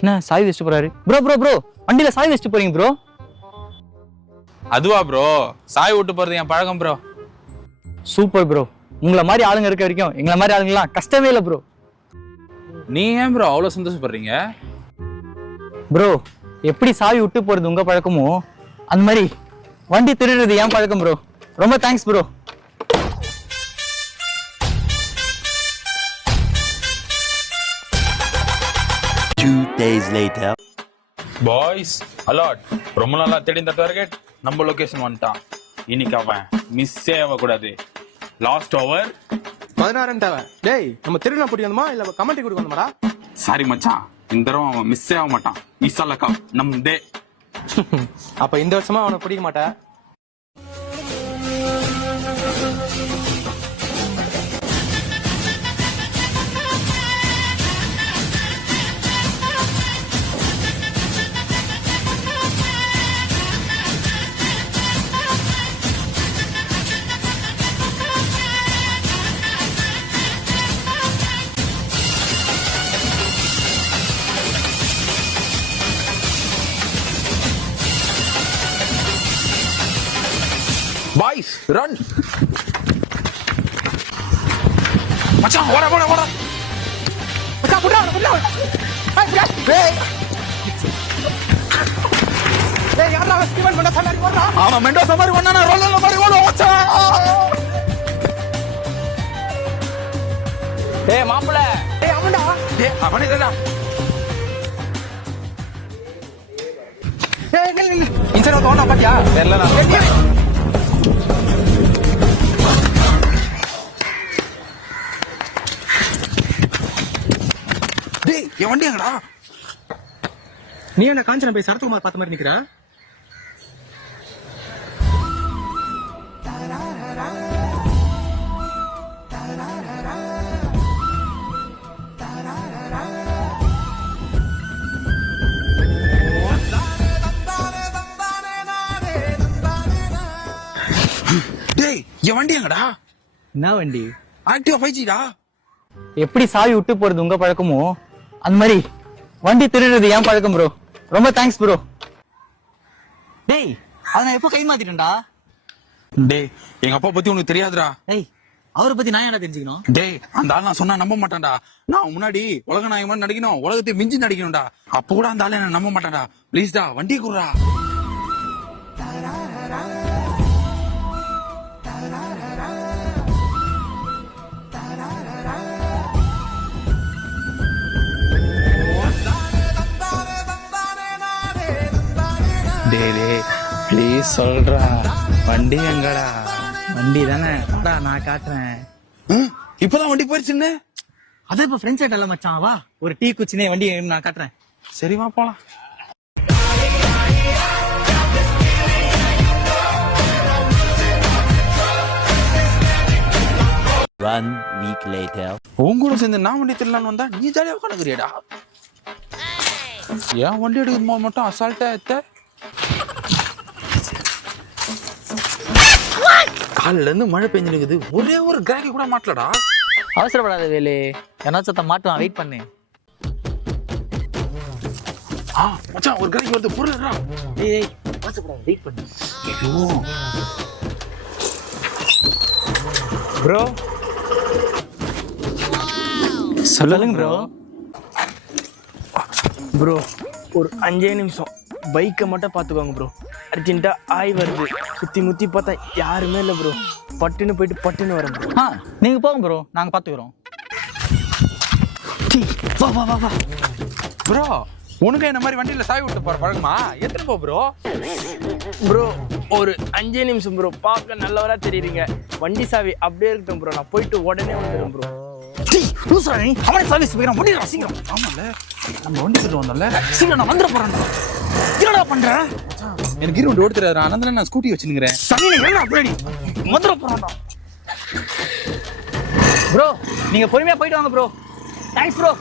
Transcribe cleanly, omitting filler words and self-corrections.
என்ன சாவி வச்சுட்டு போறாரு? ப்ரோ ப்ரோ ப்ரோ வண்டியில சாவி வச்சுட்டு போறீங்க ப்ரோ? அதுவா ப்ரோ? சாய் விட்டு போறது என் பழக்கம் ப்ரோ. Super bro. உங்களை மாதிரி ஆளுங்க இருக்க வரைக்கும் எங்களை மாதிரி ஆளுங்கலாம் கஷ்டமே இல்லை ப்ரோ. நீ ஏன் ப்ரோ அவ்வளோ சந்தோஷப்படுறீங்க? ப்ரோ எப்படி சாவி விட்டு போறது உங்க பழக்கமோ அந்த மாதிரி வண்டி திருடுறது ஏன் பழக்கம் ப்ரோ. ரொம்ப தேங்க்ஸ் ப்ரோ. பாய்ஸ் அலாட், ரொம்ப நாளா தேடி இந்த டார்கெட் நம்ம லொகேஷன் வந்துட்டான். இன்னைக்கு அவன் மிஸ்ஸே ஆகக்கூடாது. லாஸ்ட் ஓவர் 16 தேவை. டேய் நம்ம திருநா போட்டி வந்தோமா இல்ல கமெண்ட்ரி கொடுக்க வந்தோமாடா? சாரி மச்சான், இந்த தடவை அவன் மிஸ்ஸே ஆக மாட்டான். இசாலக்கா நம் டே. அப்ப இந்த வருஷமா அவனை பிடிக்க மாட்டேன். Boys run. மச்சான் ஓட ஓட ஓட. மச்சான் புடா புடா. ஹாய் புடா. டேய் யாரா ஸ்டீவன் மெண்டோசா மாதிரி ஓடுறா? அவன் மெண்டோசா மாதிரி ஓடுனா ரோலர் மாதிரி ஓடு மச்சான். டேய் மாப்ள. டேய் அவன்டா. டேய் அவனே டேடா. டேய் இன்சரா தோணா பாத்தியா? தெரியலடா. டேய் என் வண்டி எங்கடா? நீ என்ன காஞ்சனா போய் சரத்குமார் பார்த்த மாதிரி நிக்கிற? டேய் என் வண்டி எங்கடா? என்ன வண்டி? ஆக்டிவா 5Gடா. எப்படி சாவி விட்டு போறது உங்க பழக்கமோ அந்த மாதிரி வண்டி திருடுறது ஏன் பழக்கம் ப்ரோ. ரொம்ப தேங்க்ஸ் ப்ரோ. டேய் அதை நான் எப்போ கை மாத்திட்டேன்டா. டேய் எங்க அப்பா பத்தி உனக்கு தெரியாதுடா. டேய் அவரை பத்தி நான் என்ன தெரிஞ்சுக்கணும்? டேய் அந்த ஆள் நான் சொன்னா நம்ப மாட்டான்டா. நான் முன்னாடி உலக நாயகன் நடிக்கணும், உலகத்தை மிஞ்சி நடிக்கணும்டா. அப்ப கூட அந்த ஆள் என்ன நம்ப மாட்டான்டா. ப்ளீஸ்டா வண்டி குடுறா. டேய் ப்ளீஸ் சொல்றா, வண்டி எங்கடா? வண்டி தானே நான் காட்டுறேன். இப்பதான் வண்டி போயிருச்சுன்னு. அதான் இப்ப ஃப்ரெண்ட்ஸ் ஆயிட்டல மச்சான். வா ஒரு டீ குச்சினே வண்டி நான் காட்டுறேன். சரி வா போலாம். One week later. உன் கூட சேர்ந்து நான் வண்டி திருடலான்னு வந்தா நீ ஜாலியா உட்காந்துக்கிறியாடா? ஏன் வண்டி எடுக்கும் போது மட்டும் அசால்ட்டா எத்த? காலையில இருந்து மழை பெஞ்சிருக்குது, ஒரே ஒரு கிராக்கி கூட மாட்டலடா. அவசரப்படாத வேலு, என்னாச்சத்த மாட்டுவான். வெயிட் பண்ணு. மச்சான் ஒரு கிராக்கி வருது, பொருள்டா. ஏய் அவசரப்படாத, வெயிட் பண்ணு. ஐயோ ப்ரோ சொல்லுங்க ப்ரோ. ப்ரோ ஒரு 5 நிமிஷம் பைக்கை மட்டும் பார்த்துக்கோங்க ப்ரோ. அர்ஜென்ட்டா ஆய் வருது. சுற்றி முற்றி பார்த்தா யாருமே இல்லை ப்ரோ. பட்டுன்னு போயிட்டு பட்டுன்னு வரேன் ப்ரோ. நீங்க போங்க ப்ரோ, நாங்க பாத்துக்கிறோம். வா வா வா வா ப்ரோ. உனக்கு என்ன மாதிரி வண்டியில சாவி விட்டு போற பழக்கமா? எத்தனை போ ப்ரோ? ப்ரோ ஒரு 5 நிமிஷம் ப்ரோ. பார்க்க நல்லவரா தெரியுறீங்க. வண்டி சாவி அப்படியே இருக்கட்டும் ப்ரோ. நான் போயிட்டு உடனே வந்துடுறேன் ப்ரோ. அவனே சர்வீஸ் போய்க்கிறான். முடியல சீக்கிரம். ஆமால நம்ம வண்டி திருட்டு வந்தோம்ல, சீக்கிரம் நான் வந்துட போறேன். என்னடா பண்ற? எனக்கு கீர் வண்டி ஓட தெரியாது. அனந்தரம் நான் ஸ்கூட்டி வச்சுக்கிறேன். சமீன என்ன அப்படி வந்துட போறான்டா. ப்ரோ நீங்க பொறுமையா போயிட்டு வாங்க ப்ரோ. Thanks bro.